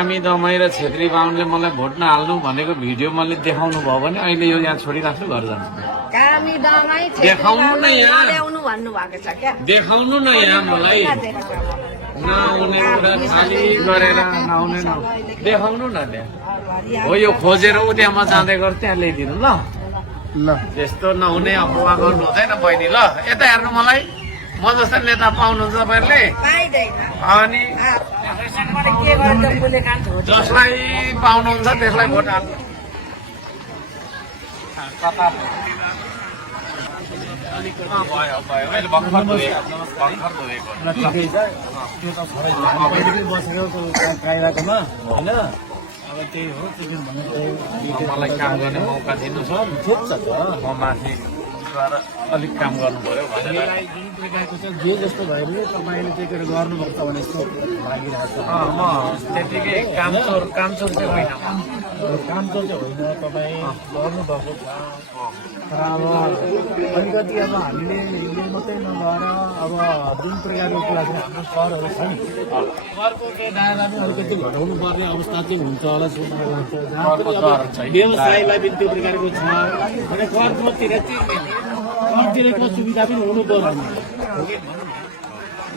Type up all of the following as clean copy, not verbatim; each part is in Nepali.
कामी दमाई र छेत्री बाहुनले मलाई भोट नहाल्नु भनेको भिडियो मैले देखाउनु भयो भने अहिले यो यहाँ छोडिराख्छु घर जान्छु। कामी दमाई देखाउनु न यहाँ, ल्याउनु भन्नु भएको छ क्या? देखाउनु न यहाँ मलाई। नआउने कुरा खाली गरेर नआउने न देखाउनु न त्यहाँ। हो यो खोजेर ऊ त्यहाँमा जाँदै गर त्यहाँ ल्याइदिनु ल। त्यस्तो नहुने अफवाह गर्नु हुँदैन बहिनी ल। यता हेर्नु मलाई, म जस्तो नेता पाउनुहुन्छ तपाईँहरूले? अनि जसलाई पाउनुहुन्छ त्यसलाई भोट हाल्नु। मलाई काम गर्ने मौका दिनु छ, म माथि अलिक काम गर्नु पर्यो भनेर जुन प्रकारको चाहिँ जे जस्तो भयो भने तपाईँले त्यही गरेर गर्नुपर्छ भने जस्तो लागिरहेको छ। म त्यतिकै कामचोर चाहिँ होइन, कामचोर चाहिँ होइन, तपाईँ गर्नुभएको छ। तर अब अलिकति अब हामीले यो मात्रै नभएर अब जुन प्रकारको कुरा चाहिँ हाम्रो सहरहरू छ नि, करको केही दायरा पनि अलिकति घटाउनु पर्ने अवस्था चाहिँ हुन्छ होला जस्तो लाग्छ। व्यवसायलाई पनि त्यो प्रकारको छ भने करतिर तिरेको सुविधा पनि हुनु पर्यो नि,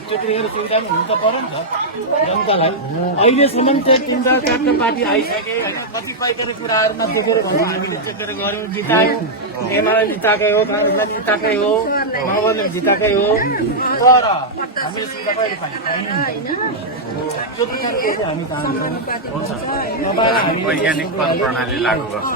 त्यो प्रकारको सुविधा पनि हुनु त पर्यो नि त जनतालाई। अहिलेसम्म चाहिँ 3-4 पार्टी आइसके, कतिपयको कुराहरूमा देखेर भने हामीले चेकेर गऱ्यौँ, जितायौँ। एमाले जिताएकै हो, काङ्ग्रेसलाई जिताएकै हो, माओवादीले जिताएकै हो, तर हामीले सुविधा कहिले पाइँदैन। त्यो प्रकारको चाहिँ हामी चाहन्छौँ। वैज्ञानिक प्रणाली लागू गर्छ।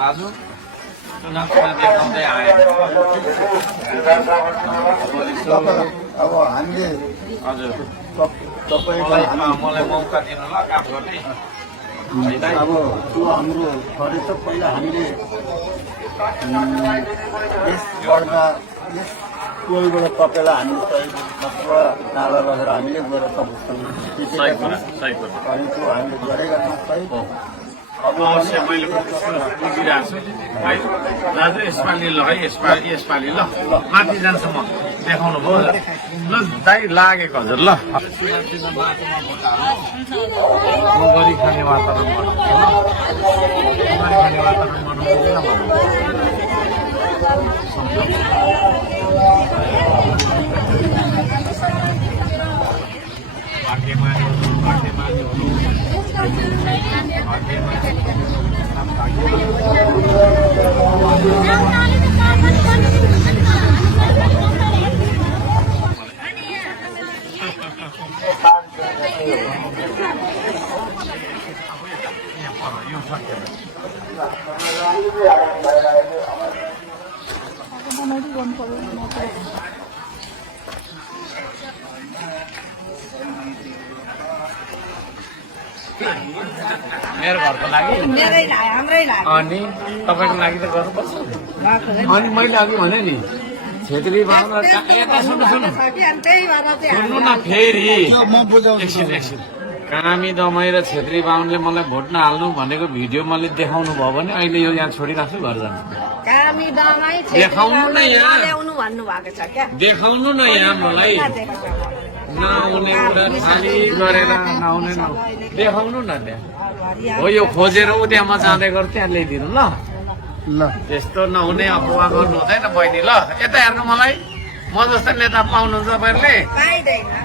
दाजु चुनावमा देखाउँदै आए अब हामीले हजुर तपाईँलाई मलाई मौका दिनु ल काम गर्ने। अब त्यो हाम्रो गरे त पहिला हामीले यसबाट यस टोलबाट तपाईँलाई हामीले सहयोग नाला लगेर हामीले गएर तपाईँसँग अनि त्यो हामीले गरेका छौँ सहयोग। अवश्य मैले बुझिरहेको छु है दाजु। यसपालि ल है, यसपालि ल माथि जान्छ म देखाउनु भयो ल दाइ लागेको हजुर ल। म गरी खाने वातावरण मेरो घरको लागि अनि तपाईँको लागि त गर्नुपर्छ। अनि मैले अघि भने नि छेत्री बाहुन यता सुन्नु न फेरि एकछिन। कामी दमाई र छेत्री बाहुनले मलाई भोट नहाल्नु भनेको भिडियो मैले देखाउनु भयो भने अहिले यो यहाँ छोडिराख्छु घर जान्छु। कामी दमाई देखाउनु न यहाँ, ल्याउनु भन्नु भएको छ क्या? देखाउनु न यहाँ मलाई। नआउने कुरा खाली गरेर नआउने न देखाउनु न त्यहाँ। हो यो खोजेर ऊ त्यहाँमा जाँदै गर त्यहाँ ल्याइदिनु ल। त्यस्तो नहुने अफवाह गर्नु हुँदैन बहिनी ल। यता हेर्नु मलाई, म जस्तो नेता पाउनुहुन्छ तपाईँहरूले?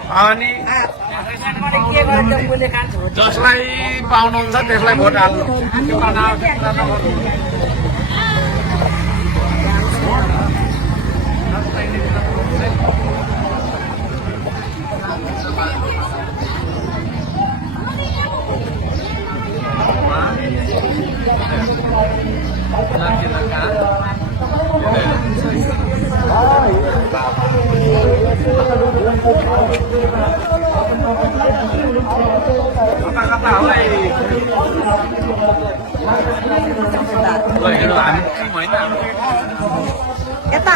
अनि जसलाई पाउनुहुन्छ त्यसलाई भोट हाल्नु। कता होला हामी टिम होइन यता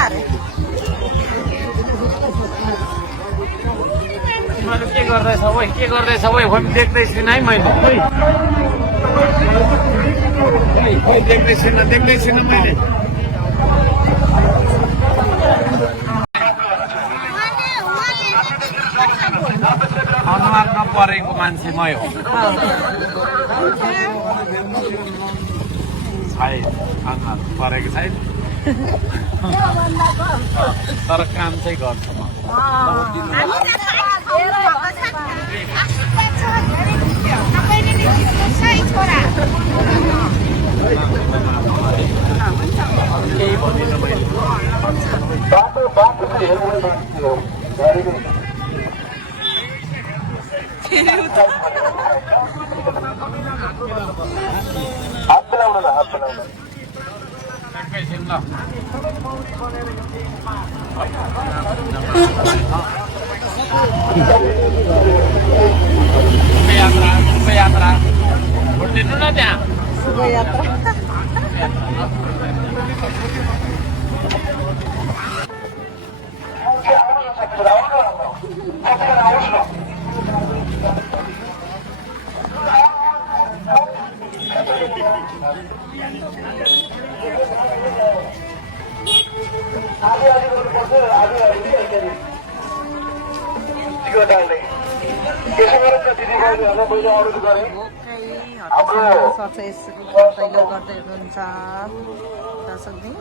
तिमीहरू के गर्दैछ? के गर्दैछ? देख्दैछु नै मैले। खोइ देख्दैछिन मैले अनुहार नपरेको मान्छे मै हो छैन अनुहार परेको छैन तर काम चाहिँ गर्छु म केही भनिनँ मैले एकैछिन ल शुभ यात्रा भोट दिनु न त्यहाँ पहिलो गर्दै हुनुहुन्छ दर्शकजी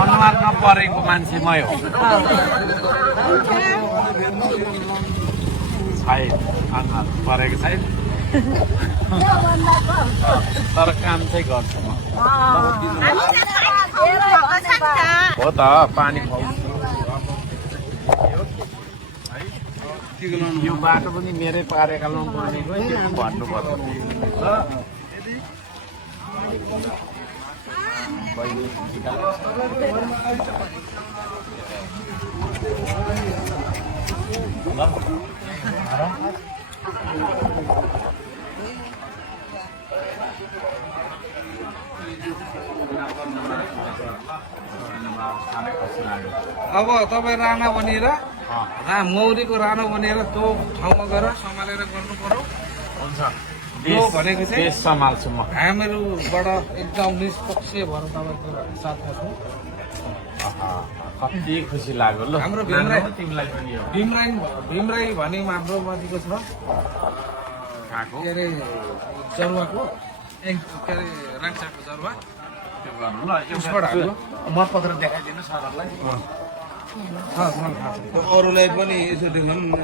अनुहार नपरेको मान्छे मै हो छैन अनुहार परेको छैन तर काम चाहिँ गर्छु म हो त पानी खुवाउँछु यो बाटो पनि मेरै पारेका लाउनु पर्ने भन्नु पर्छ अब तपाईँ राणा बनेर मौरीको राणा बनेर त्यो ठाउँमा गएर सम्हालेर गर्नु पर्यो हुन्छ यो भनेको चाहिँ देश सम्हाल्छु म हामीहरूबाट एकदम निष्पक्ष भएर तपाईँको साथमा छौँ कति खुसी लाग्यो ल हाम्रो तिमीलाई पनि हो भीमराई भन्ने हाम्रो माथिको छ के अरे जरुवाको के अरे राङ्साको जरुवा त्यो गर्नु ल उसबाट हाम्रो मतपत्र देखाइदिनु सरहरूलाई अरूलाई पनि यसो देखाउनु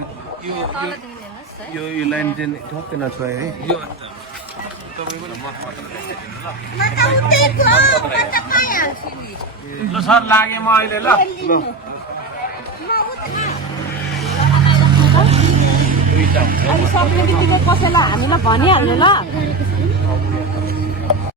यो लाइन चाहिँ ठक्कै नछुवायो है यो ल सर लागेँ म अहिले ल अनि सक्ने बित्तिकै कसैलाई हामीलाई भनिहाल्नु ल